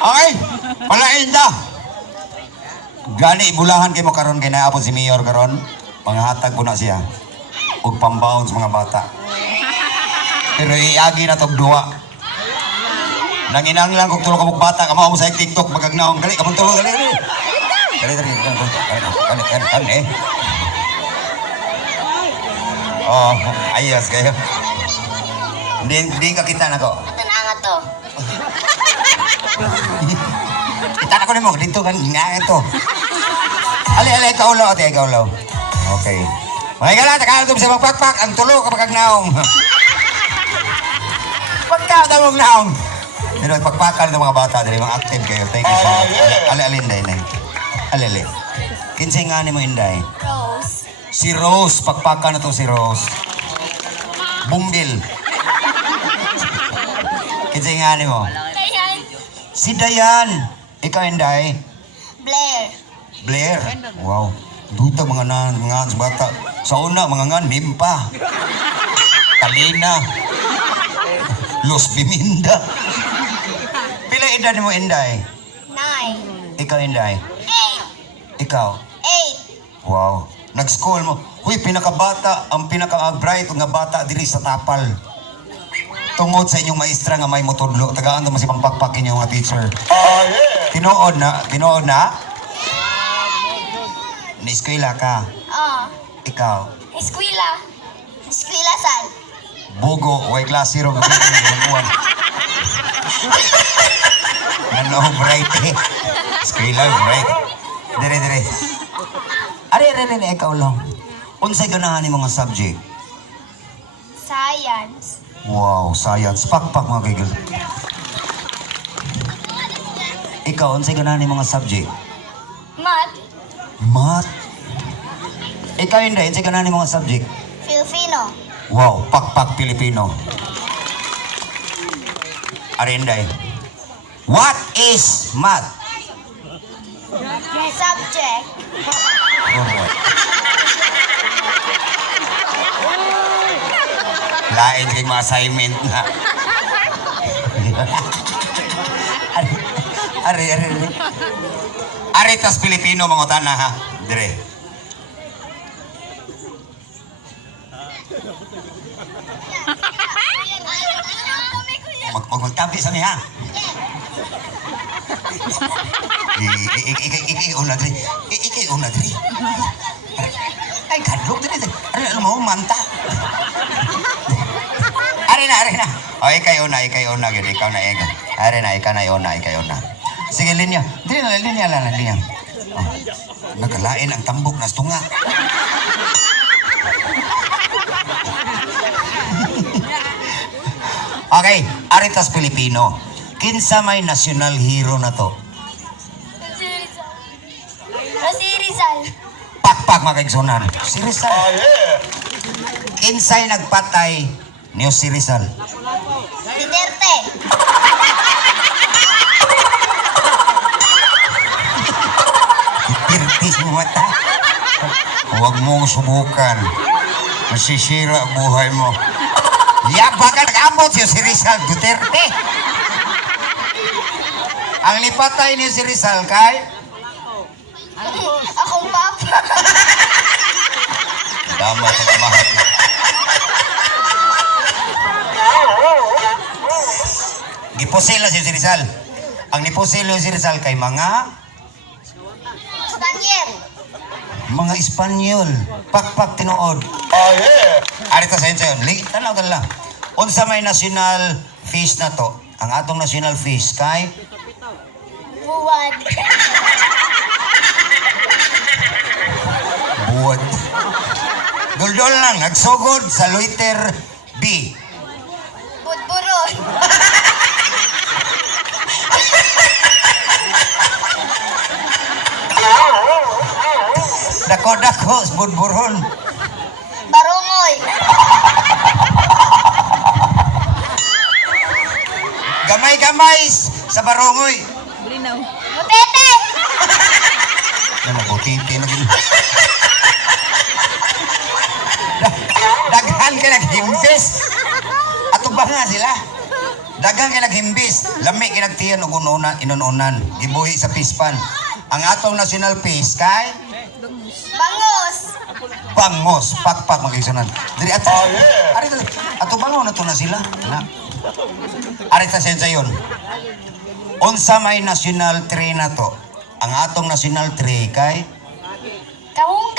Okay, palain da. Gani ibulahan kay mo karon kay naapon si Mayor karon. Panghatag po na siya. Ug pambounce mga bata. Pero iagi na tog duwa. Nanginang lang kung tulog ka mong bata, kamaw mo sa TikTok, magagnaong, gali, kamong tulog, gali, gali. Gali, gali, oh, ayos kayo. Hindi ka kita na ko. Ito na nga to. Kita na ko ni mo, dito kan, nga ito. Ali, ikaw law, ate, ikaw law. Okay. Okay ka lang, takalan ito sa magpakpak, ang tulog ka magagnaong. Pagkata mong naong. Pero pagpakan ng mga bata, dali mga active kayo. Thank you so much. Ali, Inday, Inday. Ali. Kinsay nga ni mo, Inday? Rose. Si Rose. Pagpakan na to si Rose. Bumbil. Kinsay nga ni mo? Dayan. Si Dayan. Ikaw, Inday? Blair. Blair. Wow. Duta mga bata. Sa una, mga nga, Nimpa. Talina. Los Biminda. Pila edad mo, Inday? 9. Ikaw, Inday? 8. Ikaw? 8. Wow. Nag-school mo. Huy, pinakabata, ang pinaka-bright nga bata diri sa Tapal. Tungod sa inyong maestra nga may motodlo. Tagaan naman si pangpakpak inyong mga teacher. Tinuod na? Ni-eskwela ka? Ikaw? Eskwela. Eskwela sal. Bugo, way klase ro. Ano, bright eh. Eskwela, bright. Dire. Are, ikaw lang. Unsay ganahan ni mga subject? Science. Wow, science. Pakpak mga kaigil. Ikaw, unsay ganahan ni mga subject? Math. Math. Ikaw, hindi. Unsay ganahan ni mga subject? Filipino. Wow, pakpak Pilipino. Arinday. What is math? Subject. Lain kay mga assignment na. Ari tas Pilipino mga utana ha. Dire. Magtabi sa niya. Una diri. Una diri. Ay, kadlok diri. Ano mo, manta. Ari na. O, ikaw una, gini. Ikaw na, ikaw. Ari na, ikaw na. Sige, linya. Linya lang. Oh, nagkalain ang tambok na tunga. Okay, aritas Pilipino. Kinsa may national hero na to? Si Rizal. Pakpak makigsunan. Si Rizal. Kinsay nagpatay niyo si Rizal? Duterte. Pirtis mo mata. Huwag mong subukan. Masisira ang buhay mo. Baka nag-amot siya si Rizal Duterte. Ang lipatay niyo si Rizal kay? Akong papa. Tama sa kamahal. Gipusil na si Rizal. Ang nipusil niyo si Rizal kay mga Espanyol. Pakpak tinuod. Arita sa inyo yun. Tanaw ka lang. Unsa may national fish na to? Ang atong national fish kay? Buwan. Buwad. Duldol lang. Nagsugod sa letter B. Budburon. Dako, budburon. Barungoy. Gamay sa barungoy. Butete. Nabutiti na gini. Daghan ka nag-invest. Ato ba nga sila? Dagang kay naghimbis, lami kay nagtiyan og inununan, gibuhi sa pispan. Ang atong national fish kay Bangos. bangos, pakpak magigsunan. Diri ato. Ari ato bango na to na sila. Na. Ari ta sensayon. Unsa may national tree na to? Ang atong national tree kay Kahunga.